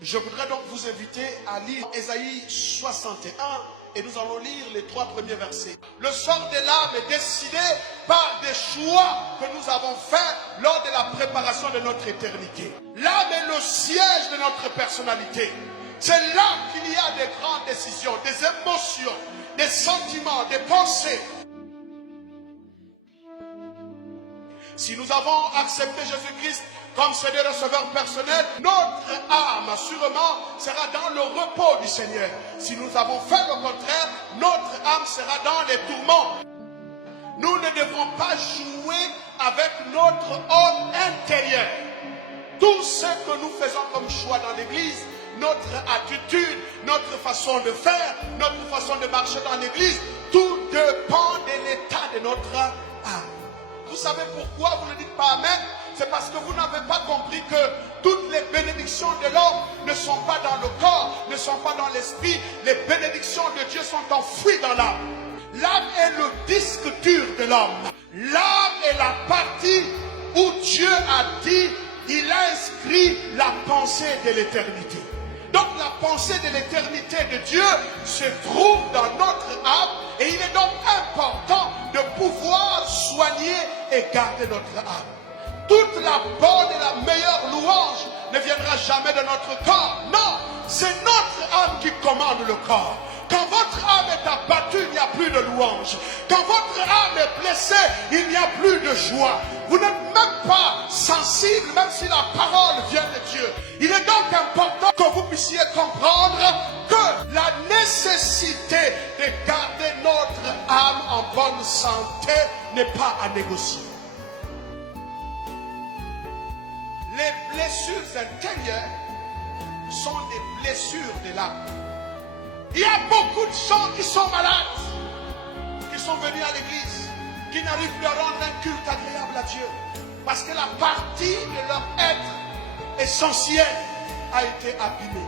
Je voudrais donc vous inviter à lire Ésaïe 61 et nous allons lire les 3 premiers versets. Le sort de l'âme est décidé par des choix que nous avons faits lors de la préparation de notre éternité. L'âme est le siège de notre personnalité. C'est là qu'il y a des grandes décisions, des émotions, des sentiments, des pensées. Si nous avons accepté Jésus-Christ comme Seigneur et Sauveur personnel, notre âme, assurément, sera dans le repos du Seigneur. Si nous avons fait le contraire, notre âme sera dans les tourments. Nous ne devrons pas jouer avec notre homme intérieur. Tout ce que nous faisons comme choix dans l'église, notre attitude, notre façon de faire, notre façon de marcher dans l'église, tout dépend de l'état de notre âme. Vous savez pourquoi vous ne dites pas Amen? C'est parce que vous n'avez pas compris que toutes les bénédictions de l'homme ne sont pas dans le corps, ne sont pas dans l'esprit. Les bénédictions de Dieu sont enfouies dans l'âme. L'âme est le disque dur de l'homme. L'âme est la partie où Dieu a dit, il a inscrit la pensée de l'éternité. Donc la pensée de l'éternité de Dieu se trouve dans notre âme et il est donc important de pouvoir soigner et garder notre âme. Toute la bonne et la meilleure louange ne viendra jamais de notre corps. Non, c'est notre âme qui commande le corps. Quand votre âme est abattue, il n'y a plus de louange. Quand votre âme est blessée, il n'y a plus de joie. Vous n'êtes même pas sensible, même si la parole vient de Dieu. Il est donc important que vous puissiez comprendre que la nécessité de garder notre âme en bonne santé n'est pas à négocier. Les blessures intérieures sont des blessures de l'âme. Il y a beaucoup de gens qui sont malades, qui sont venus à l'église, qui n'arrivent plus à rendre un culte agréable à Dieu, parce que la partie de leur être essentiel a été abîmée.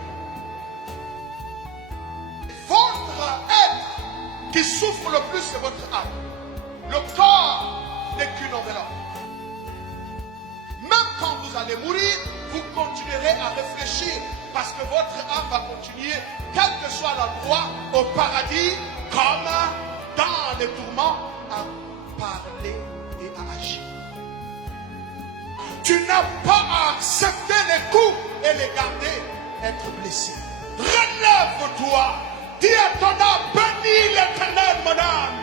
Votre être qui souffre le plus, c'est votre âme. Le corps n'est qu'une enveloppe. Même quand vous allez mourir, vous continuerez à réfléchir parce que votre âme va continuer, quel que soit l'endroit, au paradis, comme dans les tourments, à parler et à agir. Tu n'as pas à accepter les coups et les garder, être blessé. Relève-toi, dis à ton âme, bénis l'Éternel mon âme.